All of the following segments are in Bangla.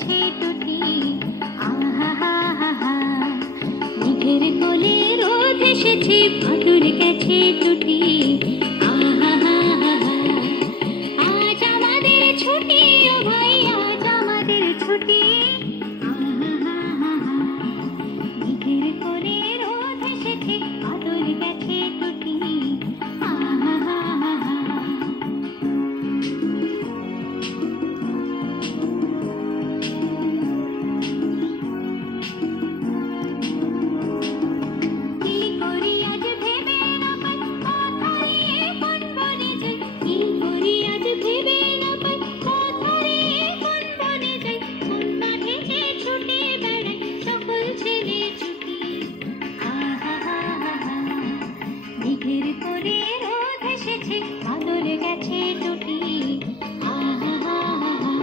গেছে টুটি, আহা হা হা হা। মেঘের কোলে রোদ এসেছে, বাদল গেছে টুটি, আহা হা হা হা। আজ আমাদের ছুটি ও ভাই, আজ আমাদের ছুটি, আহা হা হা হা। মেঘের কোলে রোদ এসেছে, বাদল গেছে টুটি, আহা হা হা হা। মেঘের কোলে রোদ এসেছে, বাদল গেছে টুটি, আহা হা হা হা।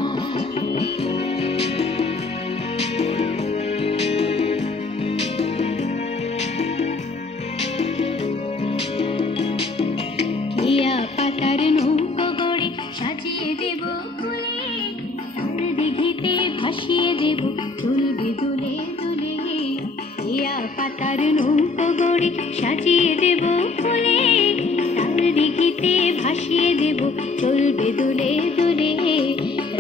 কেয়া পাতার নৌকো গড়ে সাজিয়ে দেব ফুলে, তার দিঘিতে ভাসিয়ে দেব চলবে দুলে দুলে। কেয়া পাতার নৌকো গড়ে সাজিয়ে দেব ফুলে, তার দিঘিতে ভাসিয়ে দেব চলবে দুলে দুলে।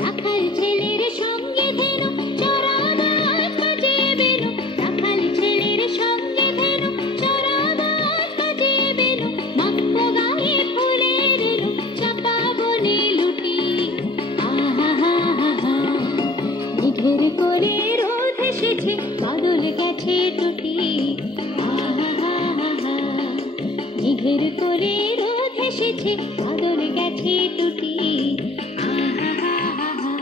রাখাল ছেলের সঙ্গে ধেনু চড়াবা বাজিয়ে বেনু, রাখাল ছেলের সঙ্গে ধেনু চড়াবা বাজিয়ে বেনু। মাখবো গায়ে ফুলের এলো, চাপা বনে লুটি, আহা হা হা হা। মেঘের কোলে রোদ এসেছে, বাদল গেছে টুটি, আহা হা হা হা। মেঘের কোলে রোদ এসেছে, বাদল গেছে টুটি, আহা হা হা হা।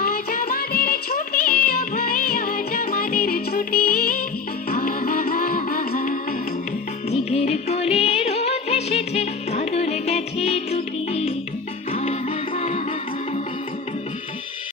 আজ আমাদের ছুটি ও ভাই, আজ আমাদের ছুটি, আহা হা হা হা। মেঘের কোলে